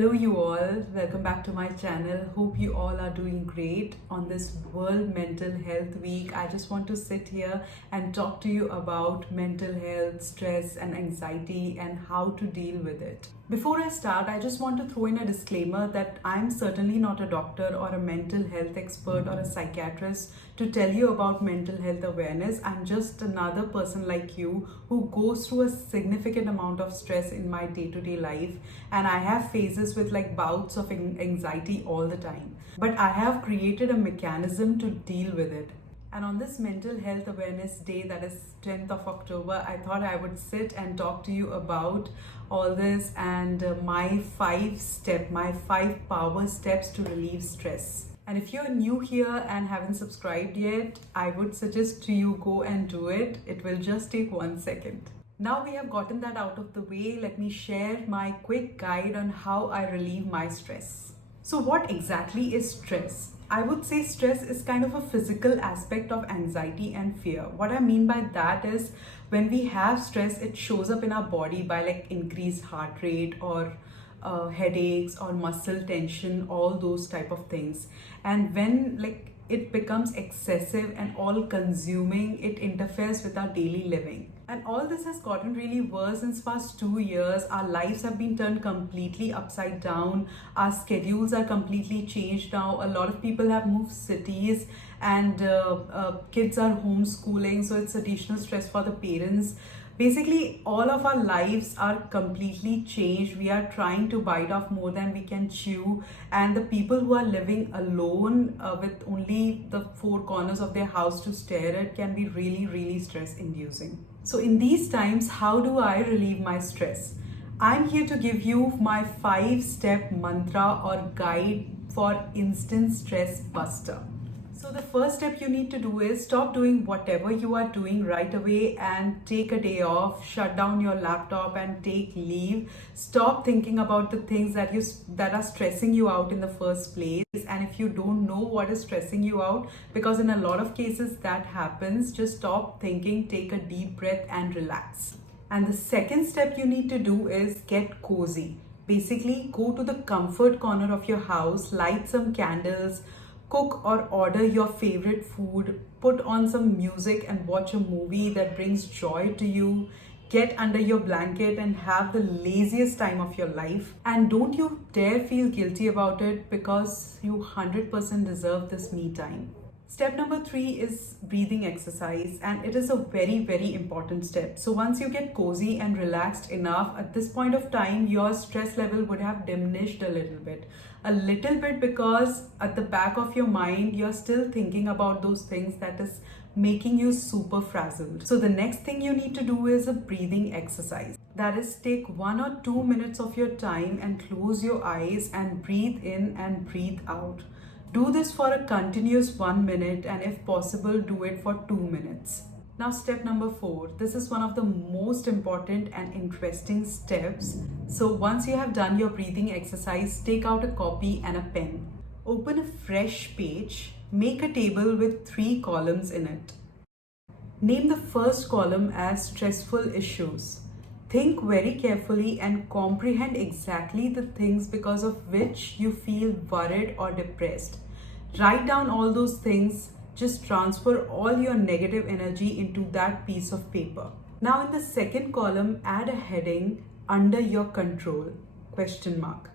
Hello you all, welcome back to my channel. Hope you all are doing great. On this World Mental Health Week, I just want to sit here and talk to you about mental health, stress and anxiety and how to deal with it. Before I start, I just want to throw in a disclaimer that I'm certainly not a doctor or a mental health expert or a psychiatrist to tell you about mental health awareness. I'm just another person like you who goes through a significant amount of stress in my day-to-day life, and I have phases with like bouts of anxiety all the time. But I have created a mechanism to deal with it. And on this Mental Health Awareness Day, that is 10th of October, I thought I would sit and talk to you about all this and my five power steps to relieve stress. And if you're new here and haven't subscribed yet, I would suggest to you go and do it. It will just take 1 second. Now we have gotten that out of the way, let me share my quick guide on how I relieve my stress. So what exactly is stress? I would say stress is kind of a physical aspect of anxiety and fear. What I mean by that is when we have stress, it shows up in our body by like increased heart rate or headaches or muscle tension, all those type of things. And when like it becomes excessive and all consuming, it interferes with our daily living. And all this has gotten really worse since past 2 years. Our lives have been turned completely upside down. Our schedules are completely changed now. A lot of people have moved cities and kids are homeschooling. So it's additional stress for the parents. Basically, all of our lives are completely changed. We are trying to bite off more than we can chew. And the people who are living alone with only the four corners of their house to stare at can be really, really stress inducing. So in these times, how do I relieve my stress? I'm here to give you my 5-step mantra or guide for instant stress buster. So the first step you need to do is stop doing whatever you are doing right away and take a day off, shut down your laptop and take leave. Stop thinking about the things that are stressing you out in the first place. And if you don't know what is stressing you out, because in a lot of cases that happens, just stop thinking, take a deep breath and relax. And the second step you need to do is get cozy. Basically, go to the comfort corner of your house, light some candles, cook or order your favorite food, put on some music and watch a movie that brings joy to you. Get under your blanket and have the laziest time of your life. And don't you dare feel guilty about it, because you 100% deserve this me time. Step number 3 is breathing exercise, and it is a very, very important step. So once you get cozy and relaxed enough, at this point of time, your stress level would have diminished a little bit. Because at the back of your mind, you're still thinking about those things that is making you super frazzled. So the next thing you need to do is a breathing exercise. That is, take 1 or 2 minutes of your time and close your eyes and breathe in and breathe out. Do this for a continuous 1 minute, and if possible, do it for 2 minutes. Now step number 4, this is one of the most important and interesting steps. So once you have done your breathing exercise, take out a copy and a pen. Open a fresh page, make a table with 3 columns in it. Name the first column as stressful issues. Think very carefully and comprehend exactly the things because of which you feel worried or depressed. Write down all those things. Just transfer all your negative energy into that piece of paper. Now in the second column, add a heading, under your control, ?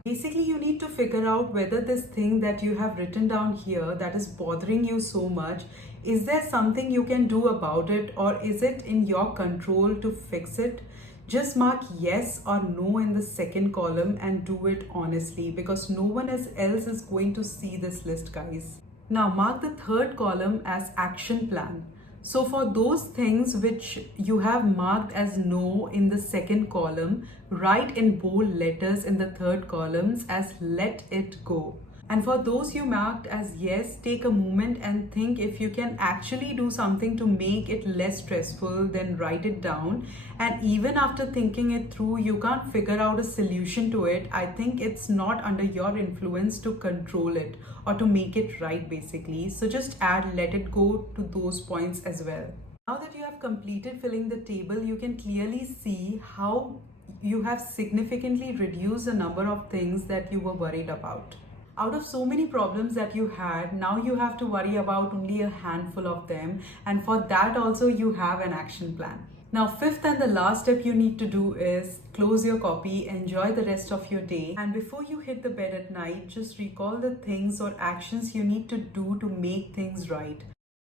Basically, you need to figure out whether this thing that you have written down here that is bothering you so much, is there something you can do about it, or is it in your control to fix it? Just mark yes or no in the second column and do it honestly, because no one else is going to see this list, guys. Now mark the third column as action plan. So for those things which you have marked as no in the second column, write in bold letters in the third columns as let it go. And for those you marked as yes, take a moment and think if you can actually do something to make it less stressful, then write it down. And even after thinking it through, you can't figure out a solution to it, I think it's not under your influence to control it or to make it right, basically. So just add let it go to those points as well. Now that you have completed filling the table, you can clearly see how you have significantly reduced the number of things that you were worried about. Out of so many problems that you had, now you have to worry about only a handful of them, and for that also you have an action plan. Now, fifth and the last step you need to do is close your copy, enjoy the rest of your day, and before you hit the bed at night, just recall the things or actions you need to do to make things right.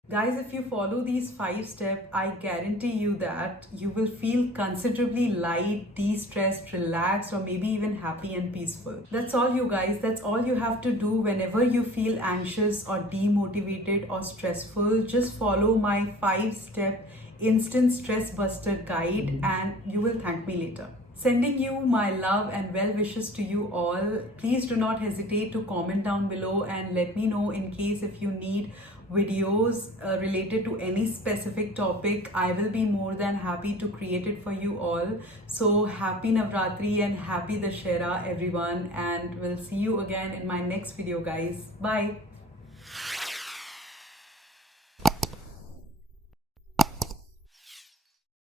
Guys, if you follow these 5 steps, I guarantee you that you will feel considerably light, de-stressed, relaxed, or maybe even happy and peaceful. That's all, you guys. That's all you have to do whenever you feel anxious or demotivated or stressful. Just follow my 5-step instant stress buster guide and you will thank me later. Sending you my love and well wishes to you all. Please do not hesitate to comment down below and let me know in case if you need videos related to any specific topic. I will be more than happy to create it for you all. So happy Navratri and happy Dashera everyone, and we'll see you again in my next video, guys. Bye.